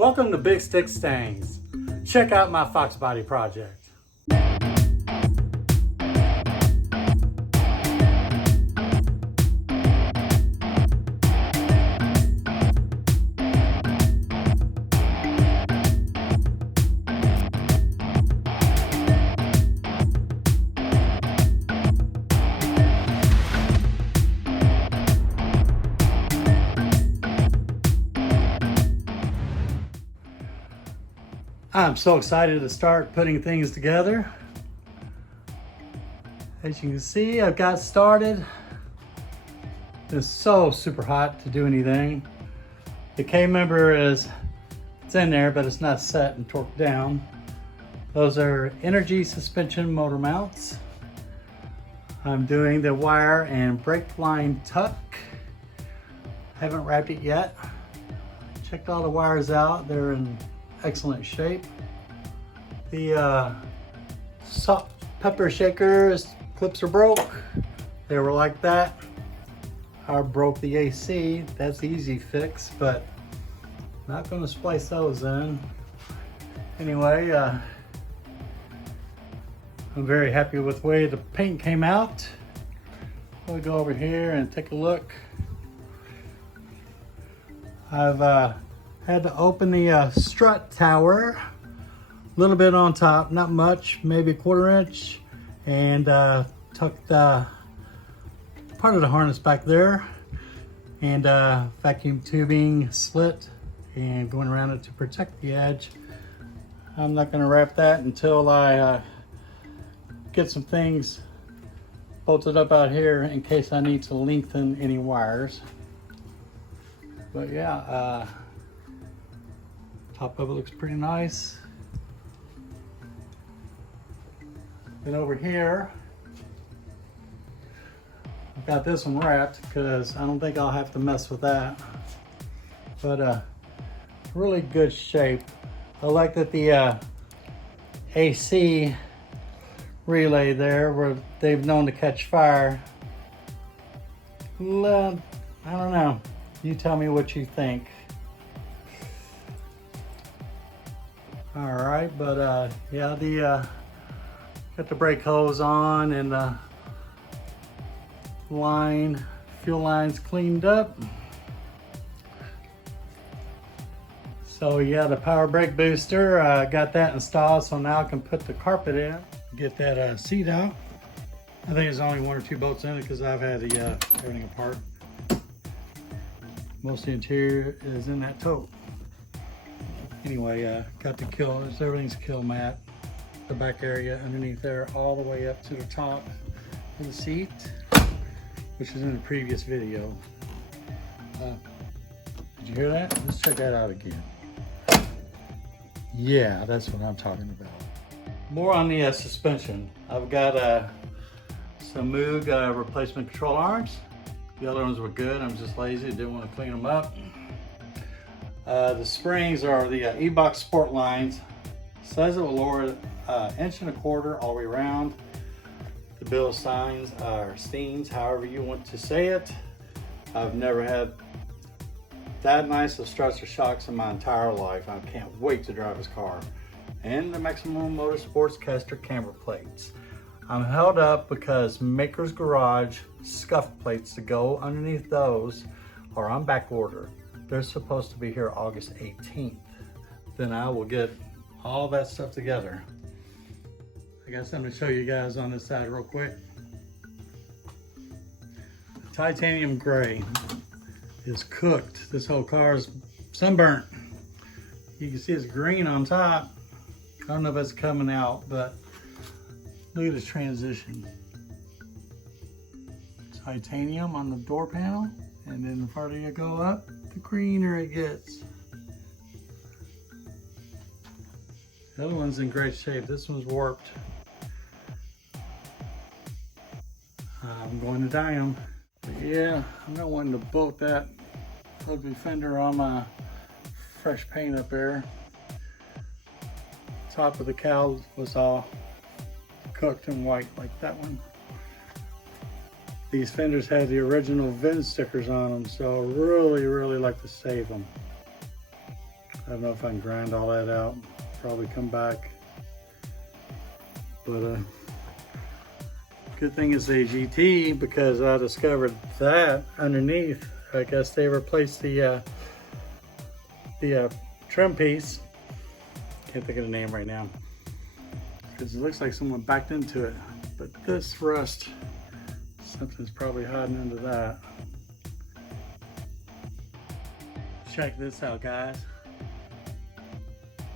Welcome to Big Stick Stangs. Check out my foxbody project. I'm so excited to start putting things together. As you can see, I've got started. It's so super hot to do anything. The K-member it's in there, but it's not set and torqued down. Those are energy suspension motor mounts. I'm doing the wire and brake line tuck. Haven't wrapped it yet. Checked all the wires out. They're in excellent shape. The salt pepper shakers clips are broke. They were like that. I broke the AC. That's easy fix, but not going to splice those in. Anyway, I'm very happy with the way the paint came out. We'll go over here and take a look. I've had to open the strut tower a little bit on top, not much, maybe a 1/4 inch, and tuck the part of the harness back there, and vacuum tubing slit and going around it to protect the edge. I'm not going to wrap that until I get some things bolted up out here in case I need to lengthen any wires. But yeah, top of it looks pretty nice. Then over here, I've got this one wrapped because I don't think I'll have to mess with that. But really good shape. I like that the AC relay there, where they've known to catch fire. Well, I don't know. You tell me what you think. All right, but yeah, the got the brake hose on and the fuel lines cleaned up. So yeah, the power brake booster, got that installed, so now I can put the carpet in, get that seat out. I think there's only 1 or 2 bolts in it because I've had the everything apart. Most of the interior is in that tote. Anyway, got the kill, everything's kill mat. The back area underneath there, all the way up to the top of the seat, which is in the previous video. Did you hear that? Let's check that out again. Yeah, that's what I'm talking about. More on the suspension. I've got some Moog replacement control arms. The other ones were good. I'm just lazy, didn't want to clean them up. The springs are the E-Box Sport lines. Says it will lower 1.25 inches all the way around. The bill of signs are Steens, however you want to say it. I've never had that nice of struts or shocks in my entire life. I can't wait to drive this car. And the Maximum Motorsports caster camber plates. I'm held up because Maker's Garage scuff plates to go underneath those are on back order. They're supposed to be here August 18th. Then I will get all that stuff together. I got something to show you guys on this side real quick. Titanium gray is cooked. This whole car is sunburnt. You can see it's green on top. I don't know if it's coming out, but look at this transition. Titanium on the door panel, and then the farther you go up, the greener it gets. The other one's in great shape. This one's warped. I'm going to dye them. But yeah, I'm not wanting to bolt that ugly fender on my fresh paint up there. Top of the cowl was all cooked and white like that one. These fenders had the original VIN stickers on them, so I really like to save them. I don't know if I can grind all that out. Probably come back. But good thing it's a GT, because I discovered that underneath, I guess they replaced the trim piece. Can't think of the name right now, because it looks like someone backed into it. But this rust, something's probably hiding under that. Check this out, guys.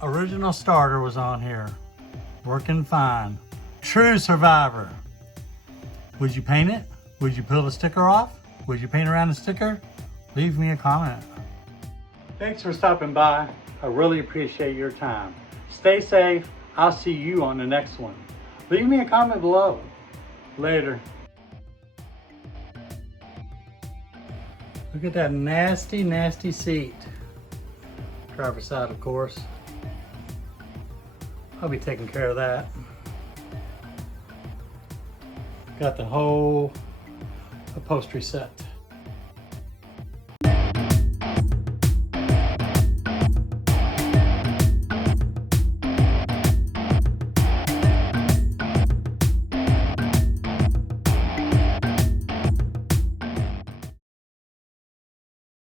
Original starter was on here, working fine. True survivor. Would you paint it? Would you peel the sticker off? Would you paint around the sticker? Leave me a comment. Thanks for stopping by. I really appreciate your time. Stay safe. I'll see you on the next one. Leave me a comment below. Later. Look at that nasty, nasty seat. Driver's side, of course. I'll be taking care of that. Got the whole upholstery set.